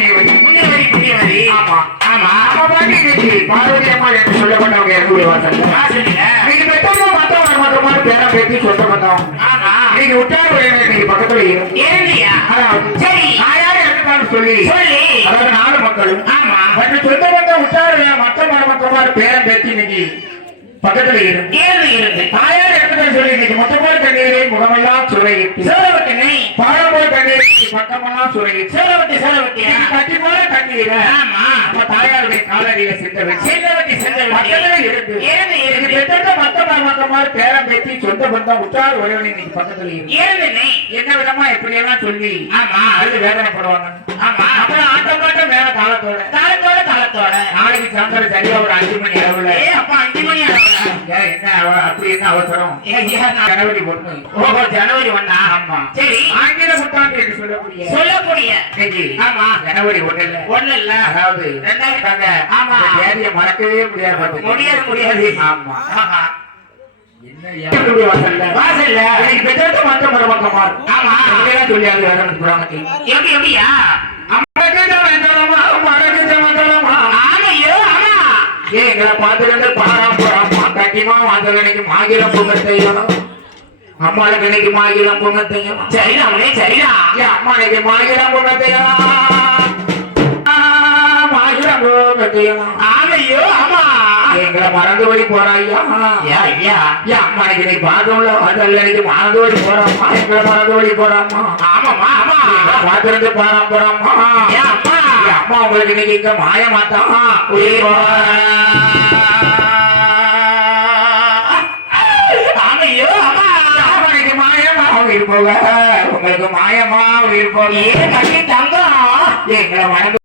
புண்ணியவதி. ஆமா ஆமா. நம்ம பாட்டி இன்னைக்கு பார்வதி அம்மா என்று சொல்லப்பட்டவங்க இறந்து வாசல் நீங்க பெற்றவங்க மத்தவங்க பேரம் பேத்தி சொல்ல வந்தோம். ஆமா. நீங்க விட்டாரு இன்னைக்கு பக்கத்துல ஏறியா? சரி. யாரும் எடுத்தாலும் சொல்லி அதாவது 4 மக்களும் ஆமா. மற்ற சொந்த பந்தம் விட்டாரு மற்ற மருமக்கமார் பேரம் பேத்தி இன்னைக்கு பக்கத்துல இருந்து தாயார் எடுத்துன்னு சொல்லி இன்னைக்கு மொத்தமார் தண்ணீரை முகமெல்லாம் சுரையிட்டு சோழவட்டி நெய் பாலம்போர் தண்ணீர் பக்கமெல்லாம் சுரையிட்டு சோழவட்டி கட்டி போல தண்ணீரை ஆமா. நம்ம தாயாருடைய காலடியில செல்லவட்டி பக்கத்துல இருந்து பெற்ற மத்த மருமக்கமார் பேரம் பேத்தி சொந்த பந்தம் விட்டார் உறவினை இன்னைக்கு பக்கத்துல இருந்து நெய் என்ன விதமா எப்படி எல்லாம் சொல்லி ஆமா. அது வேதனைப்படுவாங்க. ஆமா. அப்புறம் ஆட்டம் பாட்டம் வேற காலத்தோட நாளைக்கு சாயந்தரம் சரியா ஒரு 5 மணி அளவுல அப்பா 5 மணி ஆகல. என்ன அப்படி என்ன அவசரம் ஜனவரி 1. ஓஹோ, ஜனவரி 1. ஆமா. சரி. ஆங்கில புத்தாண்டு என்று சொல்லக்கூடிய இன்னைக்கு ஆமா ஜனவரி 1 இல்ல அதாவது 2000. ஆமா. தேதியை மறக்கவே முடியாது. முடியாது. ஆமா. ஆஹா. வாசல்ல இன்னைக்கு பெற்ற மற்ற மருமக்கமார் ஆமா. இதெல்லாம் சொல்லி அது வேற புராணத்தில் எப்படியா? ஆமையோ ஆமா. எங்களை பார்த்துட்டு பாராம்பரமா கட்டிமா வாசல் மாகிலம் பொங்க செய்யணும். அம்மாளுக்கு இன்னைக்கு மாகிலம் பொங்க செய்யணும். சரிடா. அம்மாளுக்கு மாகிலம் பொங்க செய்யணும். மாகிலம் பொங்க செய்யணும். ஆமையோ ஆமா. எங்களை மறந்து வழி போறாய்யா. ஐயா அம்மாளுக்கு இன்னைக்கு பாதம்ல வாசல் இன்னைக்கு மறந்து வழி போறாம்மா. எங்களை மறந்து வழி போறாம்மா. ஆமாமா ஆமா. பார்த்துட்டு பாராம்பரமா அம்மா அம்மா உங்களுக்கு இன்னைக்கு இங்க மாய மாத்தான் ஆமையோ ஆமா. இன்னைக்கு மாயமா உயிர் போக உங்களுக்கு மாயமா உயிர் போக கட்டி தங்கம் எங்களை மறந்து